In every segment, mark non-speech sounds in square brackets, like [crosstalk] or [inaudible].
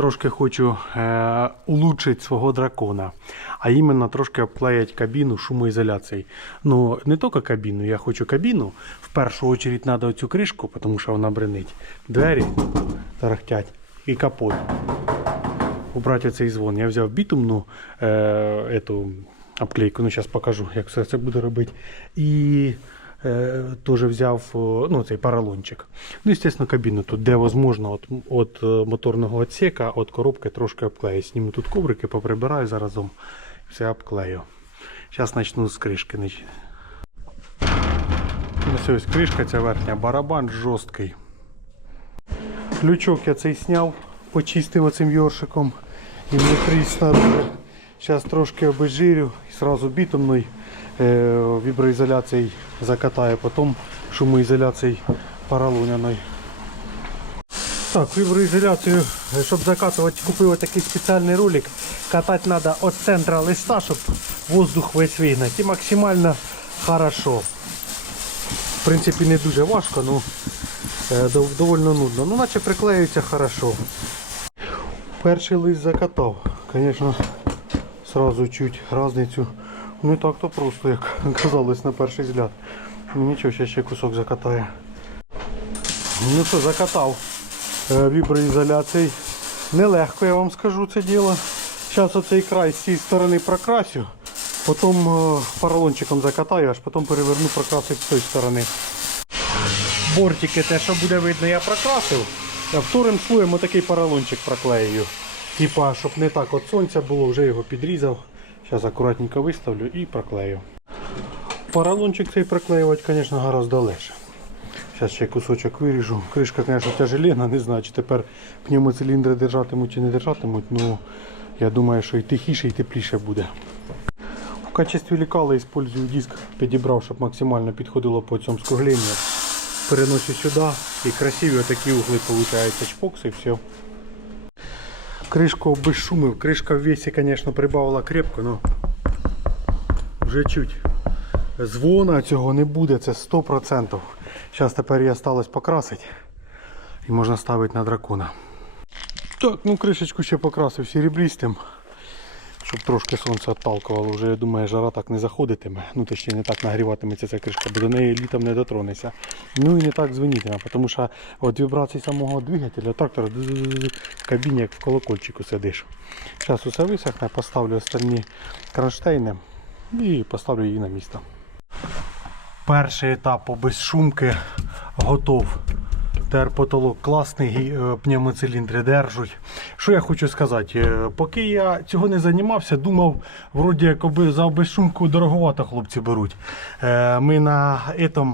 трошки хочу е, улучшити свого дракона, а іменно трошки обклеїти кабіну шумоізоляцією. Ну, не тільки кабіну, я хочу кабіну. В першу чергу треба оцю кришку, тому що вона бренить. Двері тарахтять і капот. Убрати цей звон. Я взяв бітумну е, ету обклейку, ну зараз покажу, як все це буде робити. І теж взяв ну, цей поролончик. Ну, звісно, кабіну тут, де можливо, от, от е, моторного отсека, от коробки трошки обклею. Сніму тут коврики, поприбираю заразом, все обклею. Зараз почну з кришки. Ось ось кришка, ця верхня, барабан жорсткий. Ключок я цей зняв, почистив оцим йоршиком. І внутрі снаружи. Зараз трошки обезжирю і сразу бітумною е, віброізоляцією закатаю, потім шумоізоляцією поролоняною. Так, віброізоляцію, е, щоб закатувати, купив такий спеціальний ролик. Катати треба від центра листа, щоб воздух весь вигнати. І максимально хорошо. В принципі, не дуже важко, ну е, дов- доволі нудно. Ну, наче приклеюється хорошо. Перший лист закатав. Звісно, сразу чуть разницю. Не так то просто, як [laughs] казалось на перший взгляд. Ну нічого, ще ще кусок закатає. Ну що, закатав е, віброізоляцією. Нелегко, я вам скажу це діло. Зараз оцей край з цієї сторони прокрасю, потім е, поролончиком закатаю, аж потім переверну прокрасив з тої сторони. Бортики, те, що буде видно, я прокрасив. А вторим слоєм отакий поролончик проклею. Типа, щоб не так от сонця було, вже його підрізав. Зараз акуратненько виставлю і проклею. Поролончик цей проклеювати, звісно, гораздо легше. Зараз ще кусочок виріжу. Кришка, звісно, тяжелена, не знаю, чи тепер пневмоциліндри держатимуть чи не держатимуть. Ну, я думаю, що і тихіше, і тепліше буде. В качестві лекала использую диск, підібрав, щоб максимально підходило по цьому скругленню. Переношу сюди і красиві отакі угли получаються. Чпокс і все. Кришку обезшумив. Кришка в весі, звісно, прибавила крепко, але вже чуть. Звона цього не буде, це 100%. Зараз тепер її осталось покрасити і можна ставити на дракона. Так, ну кришечку ще покрасив серебристим, щоб трошки сонце відталкувало. Вже я думаю, жара так не заходитиме. Ну точніше не так нагріватиметься ця кришка, бо до неї літом не дотронешся. Ну і не так дзвонітиме, тому що от вібрації самого двигателя трактора в кабіні як в колокольчику сидиш. Зараз усе висохне, поставлю остальні кронштейни і поставлю її на місце. Перший етап по безшумки готов. Тепер потолок класний, е, пневмоциліндри держуть. Що я хочу сказати? Е, Поки я цього не займався, думав, вроді як оби- за безшумку дороговато хлопці беруть. Е, Ми на этом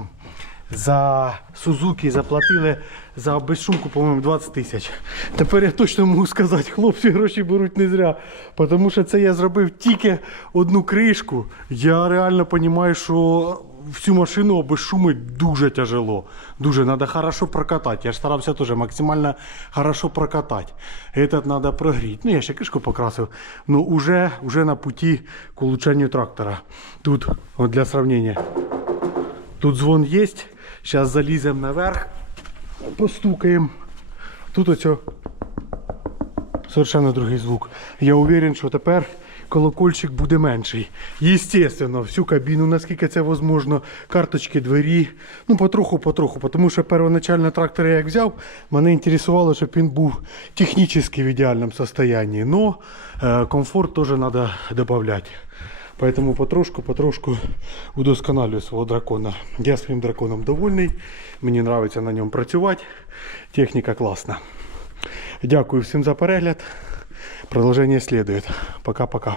за Сузуки заплатили за безшумку, по-моєму, 20 тисяч. Тепер я точно можу сказати, хлопці гроші беруть не зря. Тому що це я зробив тільки одну кришку. Я реально розумію, що всю машину обезшумить дуже тяжело. Дуже треба хорошо прокатати. Я ж старався теж максимально хорошо прокатати. Этот треба прогріти. Ну, я ще кришку покрасив. Ну, уже, уже на путі к улучшенню трактора. Тут, от для сравнения. Тут звон є. Зараз заліземо наверх, постукаємо. Тут оцю совершенно другий звук. Я уверен, що тепер колокольчик буде менший. Естественно, всю кабіну, наскільки це можливо, карточки двері. Ну, потроху-потроху. Тому що первоначально трактор я як взяв, мене інтересувало, щоб він був технічно в ідеальному стані. Но е, комфорт теж треба додати. Поэтому потрошку-потрошку удосконалюю свого дракона. Я своїм драконом довольний. Мені подобається на ньому працювати. Техніка класна. Дякую всім за перегляд. Продовження следует. Пока-пока.